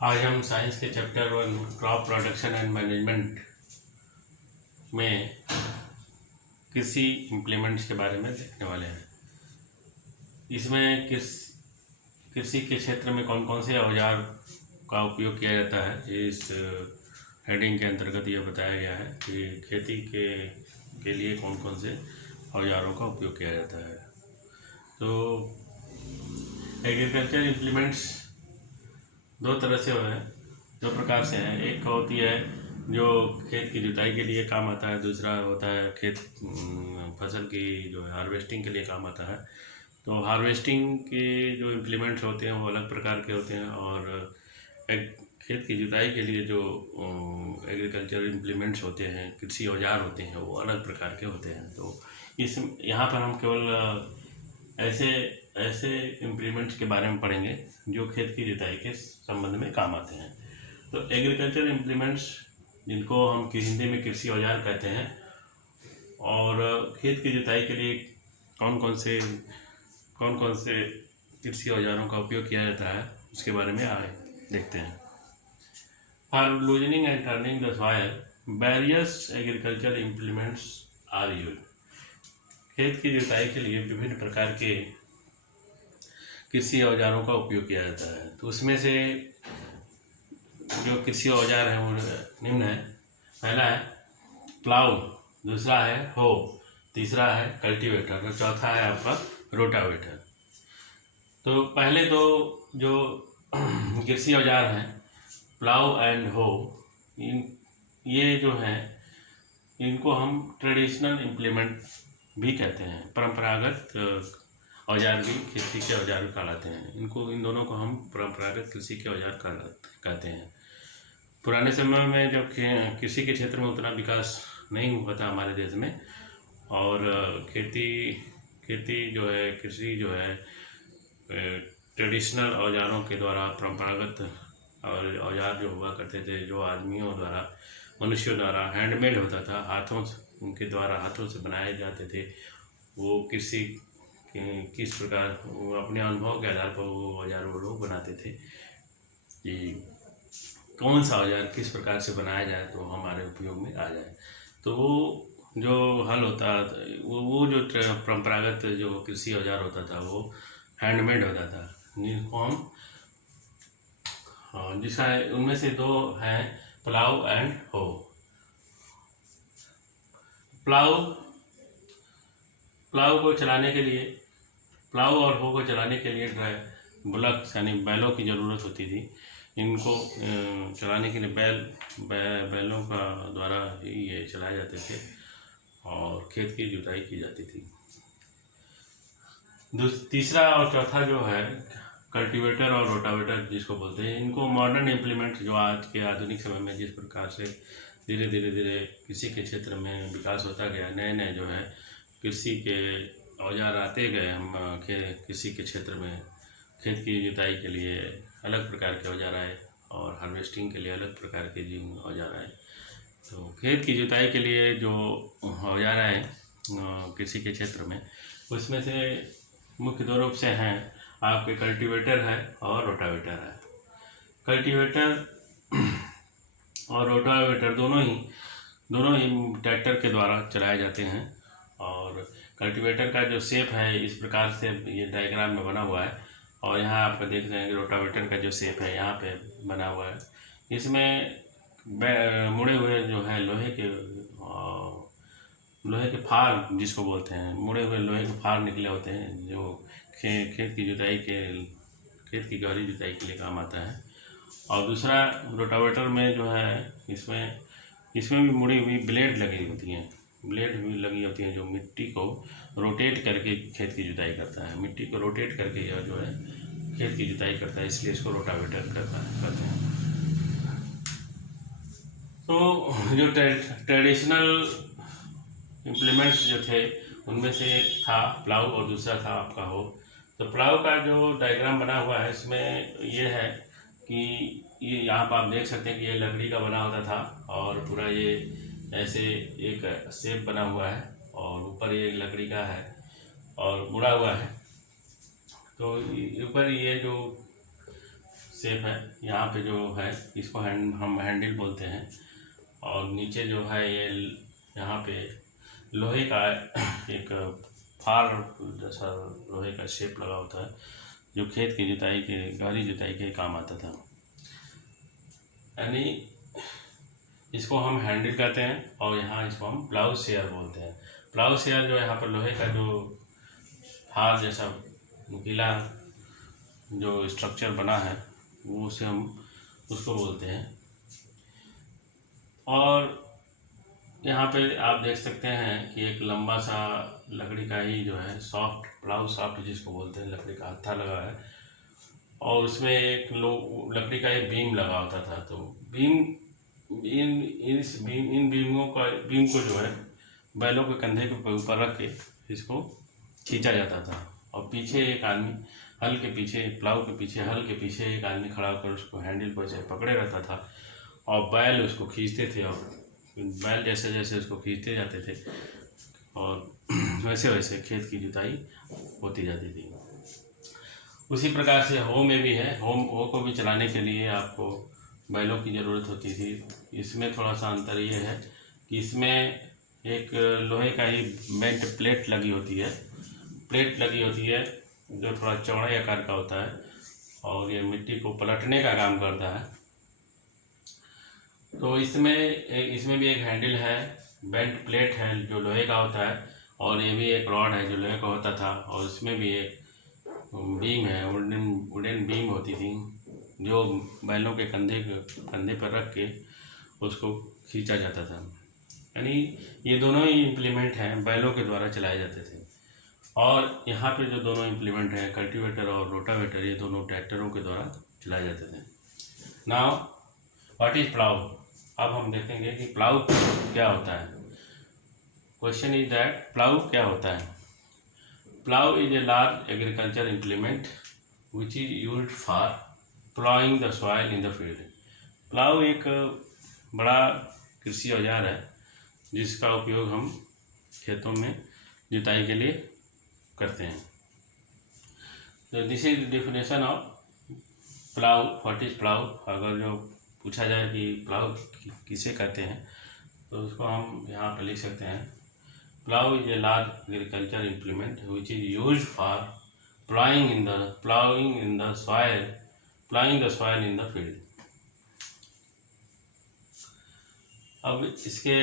आज हम साइंस के chapter 1 crop production and management में कृषि इम्प्लीमेंट्स के बारे में देखने वाले हैं। इसमें कृषि के क्षेत्र में कौन कौन से औजार का उपयोग किया जाता है, इस हेडिंग के अंतर्गत ये बताया गया है कि खेती के लिए कौन कौन से औजारों का उपयोग किया जाता है। तो एग्रीकल्चर इम्प्लीमेंट्स दो तरह से है, दो प्रकार से हैं। एक होती है जो खेत की जुताई के लिए काम आता है, दूसरा होता है खेत फसल की जो है हार्वेस्टिंग के लिए काम आता है। तो हार्वेस्टिंग के जो इम्प्लीमेंट्स होते हैं वो अलग प्रकार के होते हैं, और खेत की जुताई के लिए जो एग्रीकल्चर इम्प्लीमेंट्स होते हैं, कृषि औजार होते हैं, वो अलग प्रकार के होते हैं। तो यहाँ पर हम केवल ऐसे इम्प्लीमेंट्स के बारे में पढ़ेंगे जो खेत की जुताई के संबंध में काम आते हैं। तो एग्रीकल्चर इम्प्लीमेंट्स, जिनको हम हिंदी में कृषि औजार कहते हैं, और खेत की जुताई के लिए कौन कौन से कृषि औजारों का उपयोग किया जाता है, उसके बारे में आगे देखते हैं। For loosening and turning the soil various agriculture implements are used. खेत की जुताई के लिए विभिन्न प्रकार के कृषि औजारों का उपयोग किया जाता है। तो उसमें से जो कृषि औजार हैं वो निम्न है। पहला है प्लाउ, दूसरा है हो, तीसरा है कल्टीवेटर और चौथा है आपका रोटावेटर। तो पहले दो जो कृषि औजार हैं प्लाउ एंड हो, ये जो हैं इनको हम ट्रेडिशनल इम्प्लीमेंट भी कहते हैं। परंपरागत औजार भी कृषि के औजार कहलाते हैं। इन दोनों को हम परंपरागत कृषि के औजार कहते हैं। पुराने समय में जब कृषि के क्षेत्र में उतना विकास नहीं हुआ था हमारे देश में, और खेती जो है, कृषि जो है ट्रेडिशनल औजारों के द्वारा, परंपरागत और औजार जो हुआ करते थे, जो आदमियों द्वारा, मनुष्यों द्वारा हैंडमेड होता था, उनके द्वारा हाथों से बनाए जाते थे। वो कृषि किस प्रकार, वो अपने अनुभव के आधार पर वो औजार वो लोग बनाते थे कि कौन सा औजार किस प्रकार से बनाया जाए तो हमारे उपयोग में आ जाए। तो वो जो हल होता, वो जो परंपरागत जो कृषि औजार होता था वो हैंडमेड होता था, जिनको हम जिसका उनमें से दो हैं प्लाउ एंड हो। प्लाउ को चलाने के लिए, प्लाउ और हो को चलाने के लिए बुलक्स यानी बैलों की ज़रूरत होती थी। इनको चलाने के लिए बैलों का द्वारा ही ये चलाए जाते थे और खेत की जुताई की जाती थी। तीसरा और चौथा जो है कल्टीवेटर और रोटावेटर जिसको बोलते हैं, इनको मॉडर्न इम्प्लीमेंट, जो आज के आधुनिक समय में जिस प्रकार से धीरे धीरे कृषि के क्षेत्र में विकास होता गया, नए नए जो है कृषि के औजार आते गए। हम कृषि के क्षेत्र में खेत की जुताई के लिए अलग प्रकार के औजार आए और हार्वेस्टिंग के लिए अलग प्रकार के औजार आए। तो खेत की जुताई के लिए जो औजार आए कृषि के क्षेत्र में, उसमें से मुख्य दो रूप से हैं आपके कल्टीवेटर है और रोटावेटर है। कल्टीवेटर और रोटावेटर दोनों ही ट्रैक्टर के द्वारा चलाए जाते हैं। और कल्टीवेटर का जो शेप है इस प्रकार से ये डायग्राम में बना हुआ है, और यहाँ आप देख रहे हैं कि रोटावेटर का जो शेप है यहाँ पे बना हुआ है। इसमें मुड़े हुए जो है लोहे के फार जिसको बोलते हैं, मुड़े हुए लोहे के फार निकले होते हैं, जो खेत की गहरी जुताई के लिए काम आता है। और दूसरा रोटावेटर में जो है इसमें भी मुड़ी हुई ब्लेड लगी होती हैं, जो मिट्टी को रोटेट करके खेत की जुताई करता है। मिट्टी को रोटेट करके यह जो है खेत की जुताई करता है, इसलिए इसको रोटावेटर कहते हैं। तो जो ट्रेडिशनल इम्प्लीमेंट्स जो थे उनमें से एक था प्लाउ और दूसरा था आपका हो। तो प्लाउ का जो डायग्राम बना हुआ है इसमें ये है कि ये यहाँ पर आप देख सकते हैं कि ये लकड़ी का बना होता था, और पूरा ये ऐसे एक शेप बना हुआ है, और ऊपर ये लकड़ी का है और मुड़ा हुआ है। तो ऊपर ये जो शेप है। यहाँ पे जो है इसको हम हैंडल बोलते हैं, और नीचे जो है ये यहाँ पे लोहे का एक फार जैसा लोहे का शेप लगा होता है, जो खेत की जुताई के, गहरी जुताई के काम आता था। यानी इसको हम हैंडल कहते हैं, और यहाँ इसको हम प्लाउ शेयर बोलते हैं। प्लाउ शेयर जो है यहाँ पर लोहे का जो फार जैसा नुकीला जो स्ट्रक्चर बना है वो उसे हम उसको बोलते हैं। और यहाँ पे आप देख सकते हैं कि एक लंबा सा लकड़ी का ही जो है सॉफ्ट प्लाउ सॉफ्ट जिसको बोलते हैं, लकड़ी का हत्था लगा है, और उसमें एक लकड़ी का एक बीम लगा होता था। तो इन बीम को जो है बैलों के कंधे के ऊपर रख के इसको खींचा जाता था, और पीछे एक आदमी हल के पीछे, प्लाऊ के पीछे, हल के पीछे एक आदमी खड़ा होकर उसको हैंडल को ऐसे पकड़े रहता था, और बैल उसको खींचते थे, और बैल जैसे जैसे उसको खींचते जाते थे और वैसे वैसे खेत की जुताई होती जाती थी। उसी प्रकार से हो में भी है। हो को भी चलाने के लिए आपको बैलों की ज़रूरत होती थी। इसमें थोड़ा सा अंतर ये है कि इसमें एक लोहे का ही बेंट प्लेट लगी होती है, जो थोड़ा चौड़े आकार का होता है, और ये मिट्टी को पलटने का काम करता है। तो इसमें भी एक हैंडल है, बेंट प्लेट है जो लोहे का होता है, और ये भी एक रॉड है जो लोहे का होता था, और इसमें भी एक बीम है, वुडन बीम होती थी, जो बैलों के कंधे पर रख के उसको खींचा जाता था। यानी ये दोनों ही इम्प्लीमेंट हैं बैलों के द्वारा चलाए जाते थे। और यहाँ पे जो दोनों इम्प्लीमेंट हैं, कल्टीवेटर और रोटावेटर, ये दोनों ट्रैक्टरों के द्वारा चलाए जाते थे। Now what is plough? अब हम देखेंगे कि प्लाउ क्या होता है। क्वेश्चन इज दैट प्लाउ क्या होता है। Plough is a large agriculture implement which is used for प्लाइंग the soil in the field. Plough एक बड़ा कृषि औजार है जिसका उपयोग हम खेतों में जुताई के लिए करते हैं। तो this is definition of plough. What is plough? अगर जो पूछा जाए कि प्लाउ किसे कहते हैं, तो उसको हम यहाँ पर लिख सकते हैं, plough is a large agriculture implement which is used for प्लाइंग the soil in the field. अब इसके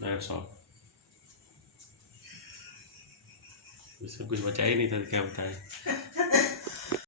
दैट्स ऑल। इससे कुछ बचा ही नहीं था, क्या बताएं।